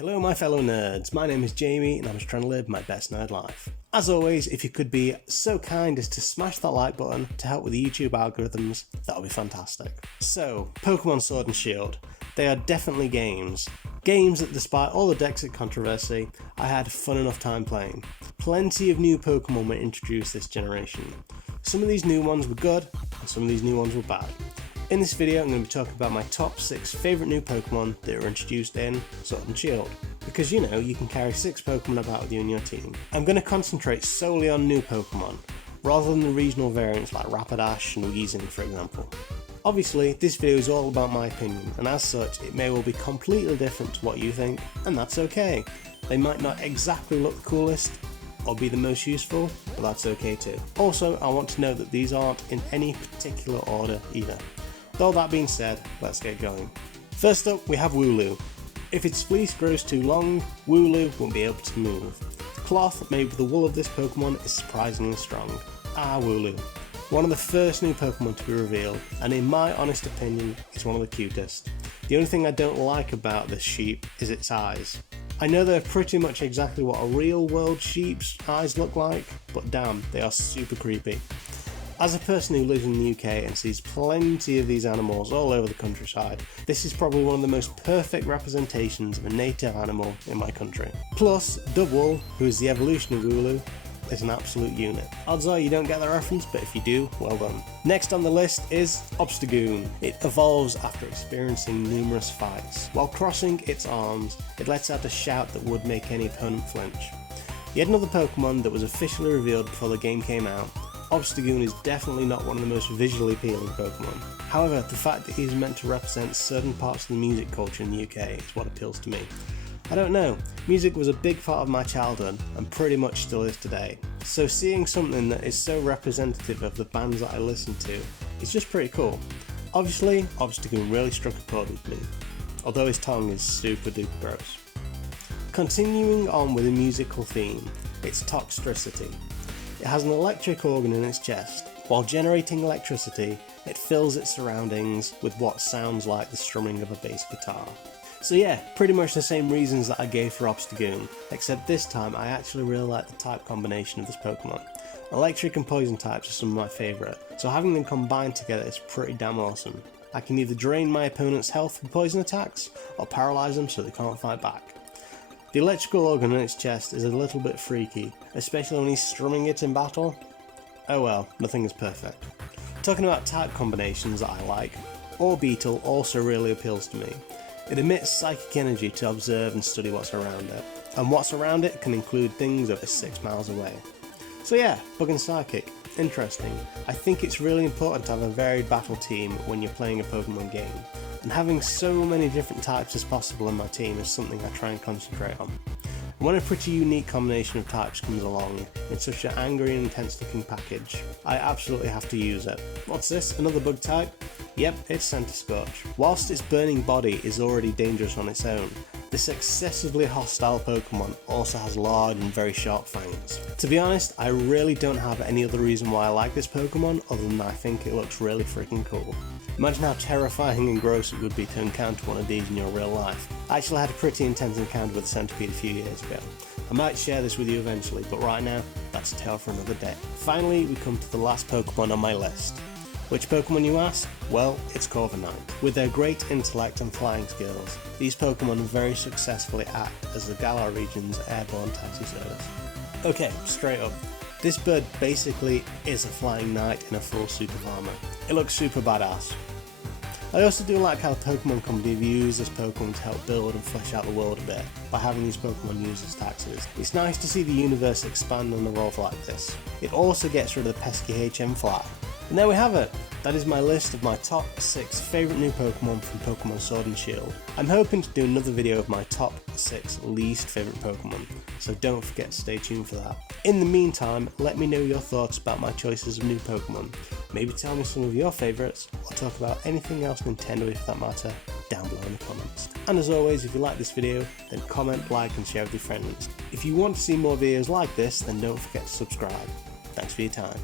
Hello my fellow nerds, my name is Jamie and I'm just trying to live my best nerd life. As always, if you could be so kind as to smash that like button to help with the YouTube algorithms, that would be fantastic. So, Pokemon Sword and Shield. They are definitely games. Games that despite all the Dexit controversy, I had a fun enough time playing. Plenty of new Pokemon were introduced this generation. Some of these new ones were good, and some of these new ones were bad. In this video, I'm going to be talking about my top 6 favourite new Pokemon that were introduced in Sword and Shield. Because you know, you can carry 6 Pokemon about with you in your team. I'm going to concentrate solely on new Pokemon, rather than the regional variants like Rapidash and Weezing for example. Obviously, this video is all about my opinion, and as such, it may well be completely different to what you think, and that's okay. They might not exactly look the coolest, or be the most useful, but that's okay too. Also, I want to note that these aren't in any particular order either. With all that being said, let's get going. First up, we have Wooloo. If its fleece grows too long, Wooloo won't be able to move. The cloth made with the wool of this Pokemon is surprisingly strong. Wooloo. One of the first new Pokemon to be revealed, and in my honest opinion, it's one of the cutest. The only thing I don't like about this sheep is its eyes. I know they're pretty much exactly what a real world sheep's eyes look like, but damn, they are super creepy. As a person who lives in the UK and sees plenty of these animals all over the countryside, this is probably one of the most perfect representations of a native animal in my country. Plus, Dubwool, who is the evolution of Wooloo, is an absolute unit. Odds are you don't get the reference, but if you do, well done. Next on the list is Obstagoon. It evolves after experiencing numerous fights. While crossing its arms, it lets out a shout that would make any opponent flinch. Yet another Pokemon that was officially revealed before the game came out. Obstagoon is definitely not one of the most visually appealing Pokemon. However, the fact that he is meant to represent certain parts of the music culture in the UK is what appeals to me. I don't know, music was a big part of my childhood and pretty much still is today. So seeing something that is so representative of the bands that I listen to is just pretty cool. Obviously, Obstagoon really struck a chord with me, although his tongue is super duper gross. Continuing on with a musical theme, it's Toxtricity. It has an electric organ in its chest. While generating electricity, it fills its surroundings with what sounds like the strumming of a bass guitar. So yeah, pretty much the same reasons that I gave for Obstagoon, except this time I actually really like the type combination of this Pokemon. Electric and poison types are some of my favourite, so having them combined together is pretty damn awesome. I can either drain my opponent's health with poison attacks, or paralyse them so they can't fight back. The electrical organ in its chest is a little bit freaky, especially when he's strumming it in battle. Oh well, nothing is perfect. Talking about type combinations that I like, Orbeetle also really appeals to me. It emits psychic energy to observe and study what's around it, and what's around it can include things over 6 miles away. So yeah, Bug and Psychic, interesting. I think it's really important to have a varied battle team when you're playing a Pokemon game, and having so many different types as possible in my team is something I try and concentrate on. And when a pretty unique combination of types comes along in such an angry and intense looking package, I absolutely have to use it. What's this, another bug type? Yep, it's Centiskorch. Whilst its burning body is already dangerous on its own, this excessively hostile Pokemon also has large and very sharp fangs. To be honest, I really don't have any other reason why I like this Pokemon other than I think it looks really freaking cool. Imagine how terrifying and gross it would be to encounter one of these in your real life. I actually had a pretty intense encounter with a centipede a few years ago. I might share this with you eventually, but right now, that's a tale for another day. Finally, we come to the last Pokemon on my list. Which Pokemon you ask? Well, it's Corviknight. With their great intellect and flying skills, these Pokemon very successfully act as the Galar region's airborne taxi service. Okay, straight up. This bird basically is a flying knight in a full suit of armour. It looks super badass. I also do like how the Pokemon Company views this Pokemon to help build and flesh out the world a bit by having these Pokemon used as taxis. It's nice to see the universe expand and evolve like this. It also gets rid of the pesky HM flag. And there we have it. That is my list of my top 6 favourite new Pokemon from Pokemon Sword and Shield. I'm hoping to do another video of my top 6 least favourite Pokemon, so don't forget to stay tuned for that. In the meantime, let me know your thoughts about my choices of new Pokemon. Maybe tell me some of your favourites, or talk about anything else Nintendo for that matter, down below in the comments. And as always, if you like this video, then comment, like and share with your friends. If you want to see more videos like this, then don't forget to subscribe. Thanks for your time.